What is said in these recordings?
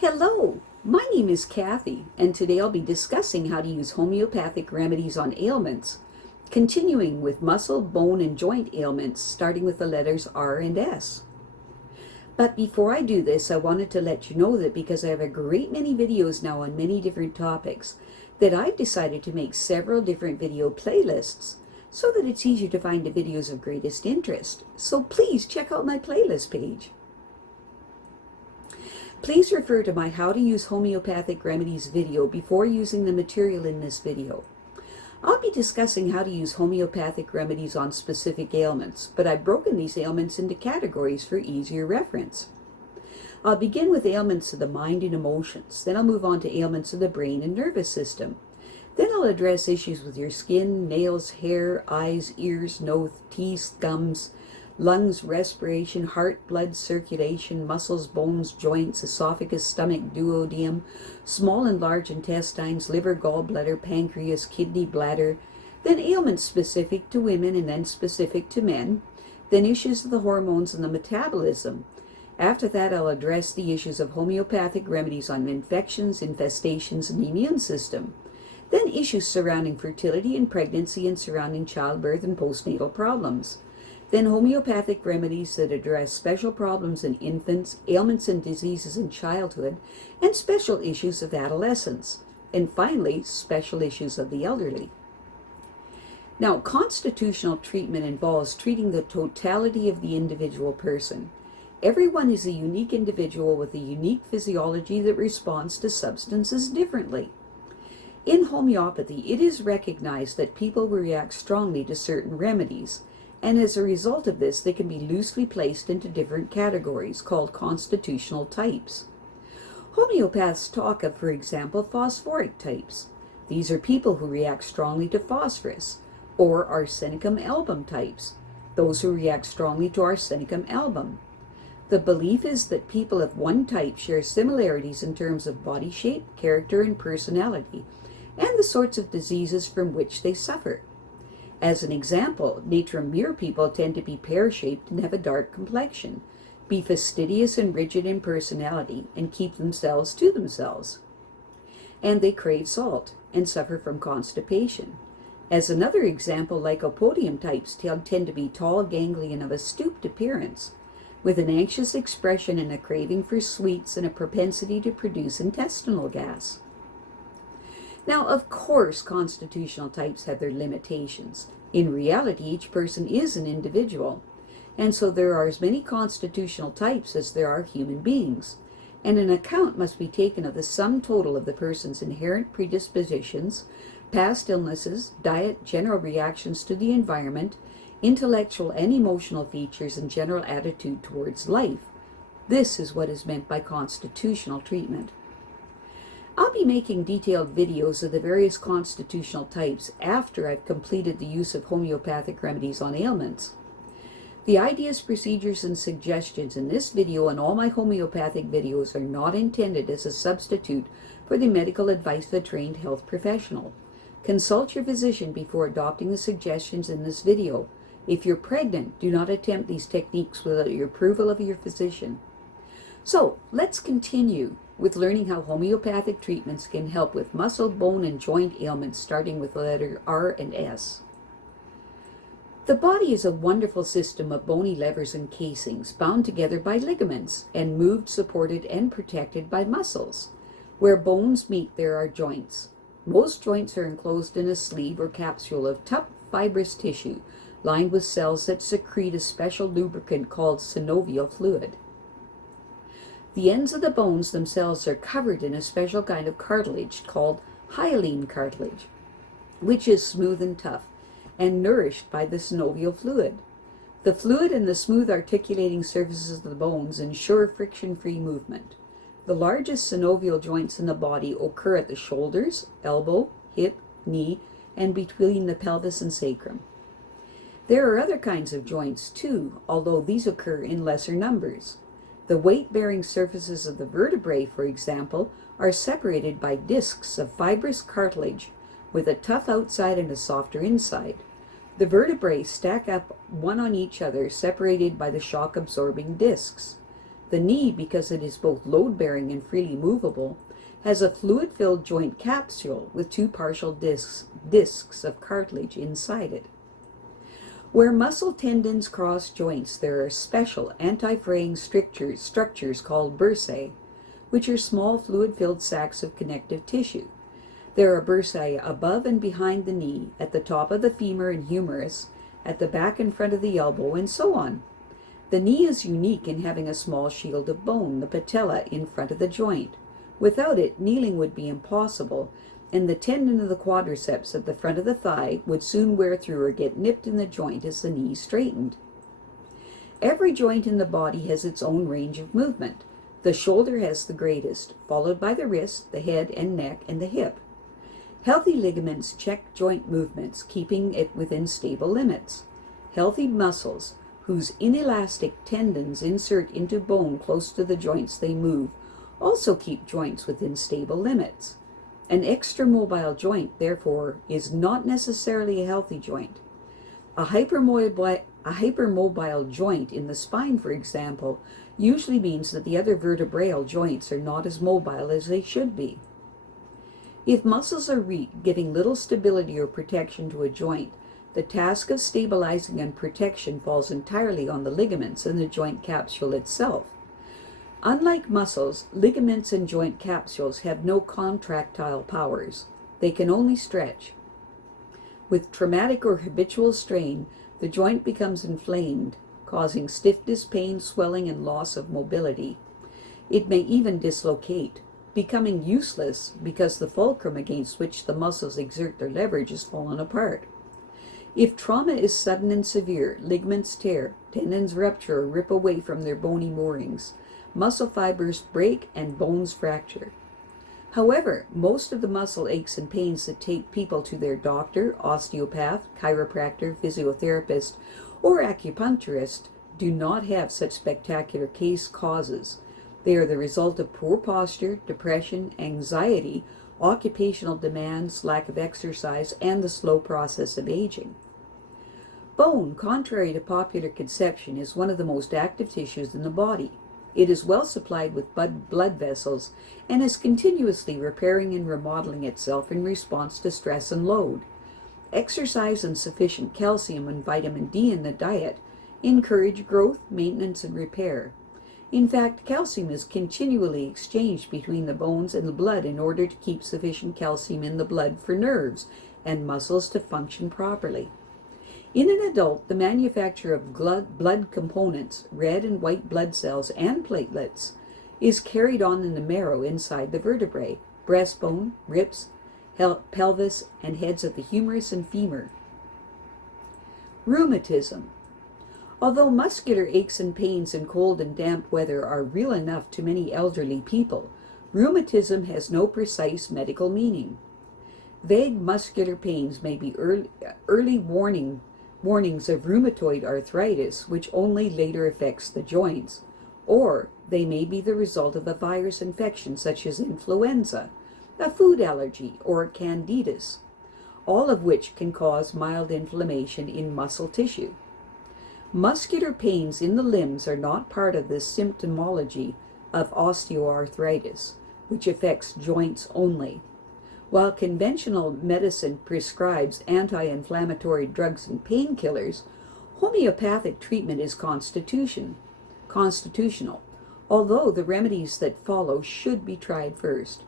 Hello, my name is Kathy, and today I'll be discussing how to use homeopathic remedies on ailments, continuing with muscle, bone, and joint ailments, starting with the letters R and S. But before I do this, I wanted to let you know that because I have a great many videos now on many different topics, that I've decided to make several different video playlists so that it's easier to find the videos of greatest interest. So please check out my playlist page. Please refer to my How to Use Homeopathic Remedies video before using the material in this video. I'll be discussing how to use homeopathic remedies on specific ailments, but I've broken these ailments into categories for easier reference. I'll begin with ailments of the mind and emotions, then I'll move on to ailments of the brain and nervous system. Then I'll address issues with your skin, nails, hair, eyes, ears, nose, teeth, gums, lungs, respiration, heart, blood, circulation, muscles, bones, joints, esophagus, stomach, duodenum, small and large intestines, liver, gallbladder, pancreas, kidney, bladder, then ailments specific to women and then specific to men, then issues of the hormones and the metabolism. After that, I'll address the issues of homeopathic remedies on infections, infestations, and the immune system. Then issues surrounding fertility and pregnancy and surrounding childbirth and postnatal problems. Then homeopathic remedies that address special problems in infants, ailments and diseases in childhood, and special issues of adolescence. And finally, special issues of the elderly. Now, constitutional treatment involves treating the totality of the individual person. Everyone is a unique individual with a unique physiology that responds to substances differently. In homeopathy, it is recognized that people will react strongly to certain remedies, and as a result of this, they can be loosely placed into different categories called constitutional types. Homeopaths talk of, for example, phosphoric types. These are people who react strongly to phosphorus, or Arsenicum album types, those who react strongly to Arsenicum album. The belief is that people of one type share similarities in terms of body shape, character, and personality, and the sorts of diseases from which they suffer. As an example, Ammonium Mur people tend to be pear-shaped and have a dark complexion, be fastidious and rigid in personality, and keep themselves to themselves. And they crave salt and suffer from constipation. As another example, Lycopodium types tend to be tall, ganglion, of a stooped appearance, with an anxious expression and a craving for sweets and a propensity to produce intestinal gas. Now, of course, constitutional types have their limitations. In reality, each person is an individual, and so there are as many constitutional types as there are human beings, and an account must be taken of the sum total of the person's inherent predispositions, past illnesses, diet, general reactions to the environment, intellectual and emotional features, and general attitude towards life. This is what is meant by constitutional treatment. I'll be making detailed videos of the various constitutional types after I've completed the use of homeopathic remedies on ailments. The ideas, procedures, and suggestions in this video and all my homeopathic videos are not intended as a substitute for the medical advice of a trained health professional. Consult your physician before adopting the suggestions in this video. If you're pregnant, do not attempt these techniques without the approval of your physician. So, let's continue with learning how homeopathic treatments can help with muscle, bone, and joint ailments, starting with the letter R and S. The body is a wonderful system of bony levers and casings bound together by ligaments and moved, supported, and protected by muscles. Where bones meet, there are joints. Most joints are enclosed in a sleeve or capsule of tough, fibrous tissue lined with cells that secrete a special lubricant called synovial fluid. The ends of the bones themselves are covered in a special kind of cartilage called hyaline cartilage, which is smooth and tough, and nourished by the synovial fluid. The fluid and the smooth articulating surfaces of the bones ensure friction-free movement. The largest synovial joints in the body occur at the shoulders, elbow, hip, knee, and between the pelvis and sacrum. There are other kinds of joints too, although these occur in lesser numbers. The weight-bearing surfaces of the vertebrae, for example, are separated by discs of fibrous cartilage with a tough outside and a softer inside. The vertebrae stack up one on each other, separated by the shock-absorbing discs. The knee, because it is both load-bearing and freely movable, has a fluid-filled joint capsule with two partial discs of cartilage inside it. Where muscle tendons cross joints, there are special anti-fraying structures called bursae, which are small fluid-filled sacs of connective tissue. There are bursae above and behind the knee, at the top of the femur and humerus, at the back and front of the elbow, and so on. The knee is unique in having a small shield of bone, the patella, in front of the joint. Without it, kneeling would be impossible, and the tendon of the quadriceps at the front of the thigh would soon wear through or get nipped in the joint as the knee straightened. Every joint in the body has its own range of movement. The shoulder has the greatest, followed by the wrist, the head and neck, and the hip. Healthy ligaments check joint movements, keeping it within stable limits. Healthy muscles, whose inelastic tendons insert into bone close to the joints they move, also keep joints within stable limits. An extramobile joint, therefore, is not necessarily a healthy joint. A hypermobile joint in the spine, for example, usually means that the other vertebral joints are not as mobile as they should be. If muscles are weak, giving little stability or protection to a joint, the task of stabilizing and protection falls entirely on the ligaments and the joint capsule itself. Unlike muscles, ligaments and joint capsules have no contractile powers. They can only stretch. With traumatic or habitual strain, the joint becomes inflamed, causing stiffness, pain, swelling, and loss of mobility. It may even dislocate, becoming useless because the fulcrum against which the muscles exert their leverage is fallen apart. If trauma is sudden and severe, ligaments tear, tendons rupture or rip away from their bony moorings, muscle fibers break, and bones fracture. However, most of the muscle aches and pains that take people to their doctor, osteopath, chiropractor, physiotherapist, or acupuncturist do not have such spectacular case causes. They are the result of poor posture, depression, anxiety, occupational demands, lack of exercise, and the slow process of aging. Bone, contrary to popular conception, is one of the most active tissues in the body. It is well supplied with blood vessels and is continuously repairing and remodeling itself in response to stress and load. Exercise and sufficient calcium and vitamin D in the diet encourage growth, maintenance, and repair. In fact, calcium is continually exchanged between the bones and the blood in order to keep sufficient calcium in the blood for nerves and muscles to function properly. In an adult, the manufacture of blood components, red and white blood cells, and platelets, is carried on in the marrow inside the vertebrae, breastbone, ribs, pelvis, and heads of the humerus and femur. Rheumatism. Although muscular aches and pains in cold and damp weather are real enough to many elderly people, rheumatism has no precise medical meaning. Vague muscular pains may be early warnings of rheumatoid arthritis, which only later affects the joints, or they may be the result of a virus infection such as influenza, a food allergy, or candidus, all of which can cause mild inflammation in muscle tissue. Muscular pains in the limbs are not part of the symptomology of osteoarthritis, which affects joints only. While conventional medicine prescribes anti-inflammatory drugs and painkillers, homeopathic treatment is constitutional, although the remedies that follow should be tried first.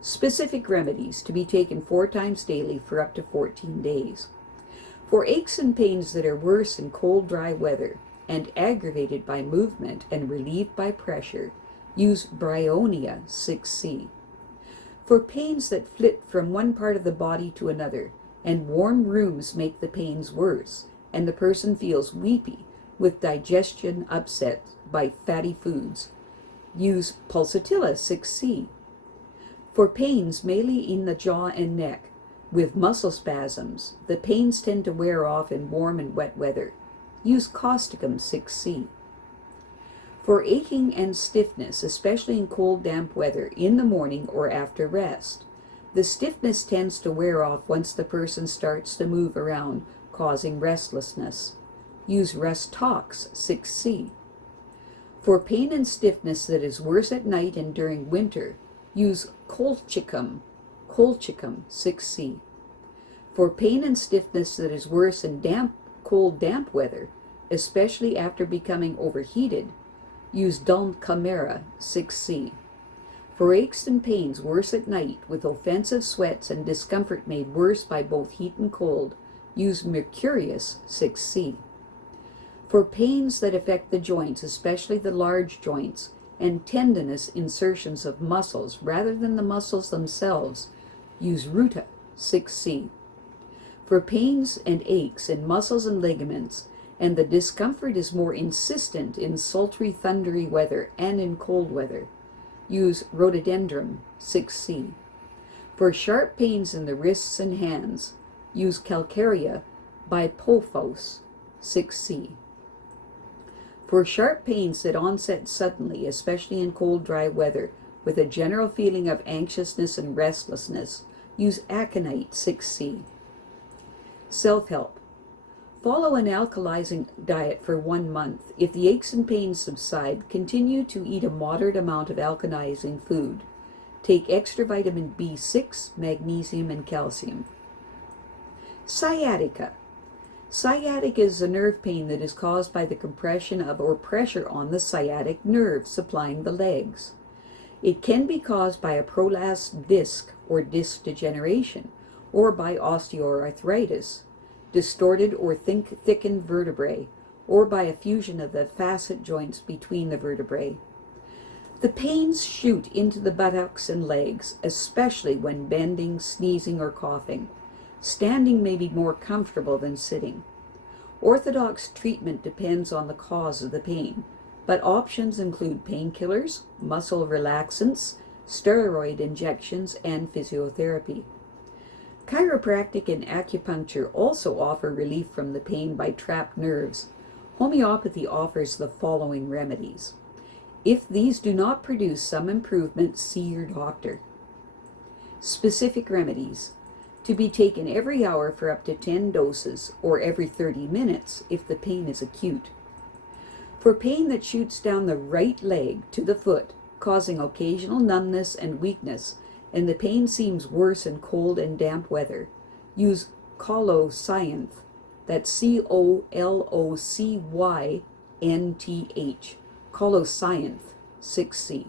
Specific remedies to be taken 4 times daily for up to 14 days. For aches and pains that are worse in cold, dry weather and aggravated by movement and relieved by pressure, use Bryonia 6C. For pains that flit from one part of the body to another, and warm rooms make the pains worse, and the person feels weepy with digestion upset by fatty foods, use Pulsatilla 6C. For pains mainly in the jaw and neck, with muscle spasms, the pains tend to wear off in warm and wet weather, use Causticum 6C. For aching and stiffness, especially in cold, damp weather, in the morning or after rest, the stiffness tends to wear off once the person starts to move around, causing restlessness. Use Rhus 6C. For pain and stiffness that is worse at night and during winter, use Colchicum, 6C. For pain and stiffness that is worse in cold, damp weather, especially after becoming overheated, use Dulcamara, 6C. For aches and pains worse at night, with offensive sweats and discomfort made worse by both heat and cold, use Mercurius, 6C. For pains that affect the joints, especially the large joints, and tendinous insertions of muscles rather than the muscles themselves, use Ruta, 6C. For pains and aches in muscles and ligaments, and the discomfort is more insistent in sultry, thundery weather and in cold weather, use Rhododendron, 6C. For sharp pains in the wrists and hands, use Calcarea Bypophos, 6C. For sharp pains that onset suddenly, especially in cold, dry weather, with a general feeling of anxiousness and restlessness, use Aconite, 6C. Self-help. Follow an alkalizing diet for 1 month. If the aches and pains subside, continue to eat a moderate amount of alkalizing food. Take extra vitamin B6, magnesium, and calcium. Sciatica. Sciatica is a nerve pain that is caused by the compression of or pressure on the sciatic nerve supplying the legs. It can be caused by a prolapsed disc or disc degeneration, or by osteoarthritis, distorted or thickened vertebrae, or by a fusion of the facet joints between the vertebrae. The pains shoot into the buttocks and legs, especially when bending, sneezing, or coughing. Standing may be more comfortable than sitting. Orthodox treatment depends on the cause of the pain, but options include painkillers, muscle relaxants, steroid injections, and physiotherapy. Chiropractic and acupuncture also offer relief from the pain by trapped nerves. Homeopathy offers the following remedies. If these do not produce some improvement, see your doctor. Specific remedies. To be taken every hour for up to 10 doses, or every 30 minutes if the pain is acute. For pain that shoots down the right leg to the foot, causing occasional numbness and weakness, and the pain seems worse in cold and damp weather, use Colocynth, that's Colocynth, Colocynth, 6C.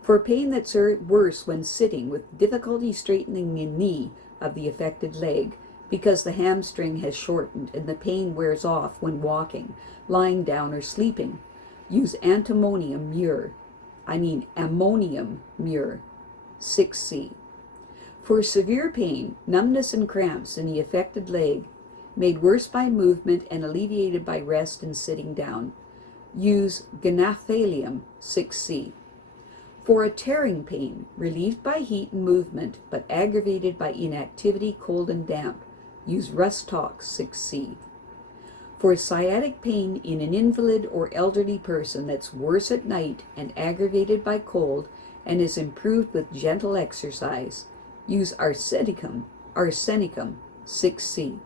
For pain that's worse when sitting, with difficulty straightening the knee of the affected leg, because the hamstring has shortened and the pain wears off when walking, lying down, or sleeping, use Ammonium Mur, 6C. For severe pain, numbness and cramps in the affected leg, made worse by movement and alleviated by rest and sitting down, use Gnaphalium, 6C. For a tearing pain, relieved by heat and movement, but aggravated by inactivity, cold, and damp, use Rhus, 6C. For sciatic pain in an invalid or elderly person that's worse at night and aggravated by cold and is improved with gentle exercise, use Arsenicum, 6C.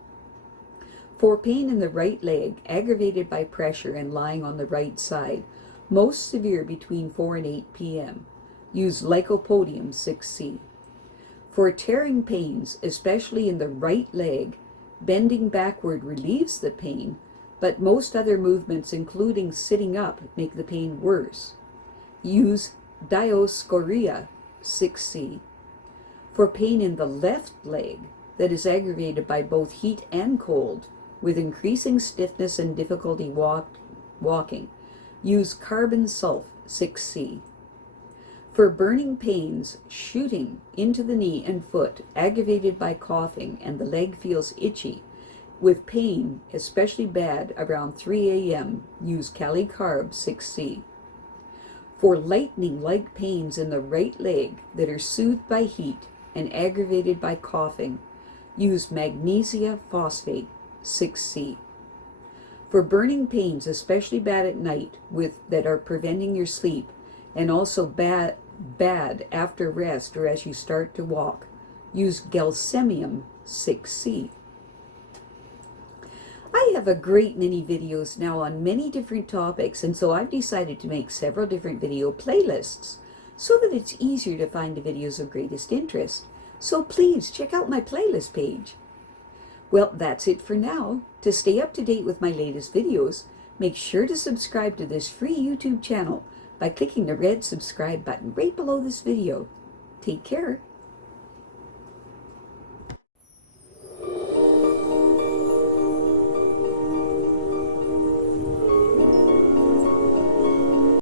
For pain in the right leg, aggravated by pressure and lying on the right side, most severe between 4 and 8 p.m., use Lycopodium, 6C. For tearing pains, especially in the right leg, bending backward relieves the pain, but most other movements, including sitting up, make the pain worse. Use Discorea, 6C. For pain in the left leg that is aggravated by both heat and cold, with increasing stiffness and difficulty walking, use Carbon Sulph, 6C. For burning pains shooting into the knee and foot, aggravated by coughing, and the leg feels itchy, with pain especially bad around 3 a.m., use Carb, 6C. For lightning-like pains in the right leg that are soothed by heat and aggravated by coughing, use Magnesia Phos, 6C. For burning pains, especially bad at night, that are preventing your sleep, and also bad after rest or as you start to walk, use Gelsemium, 6C. I have a great many videos now on many different topics, and so I've decided to make several different video playlists so that it's easier to find the videos of greatest interest. So please check out my playlist page. Well, that's it for now. To stay up to date with my latest videos, make sure to subscribe to this free YouTube channel by clicking the red subscribe button right below this video. Take care.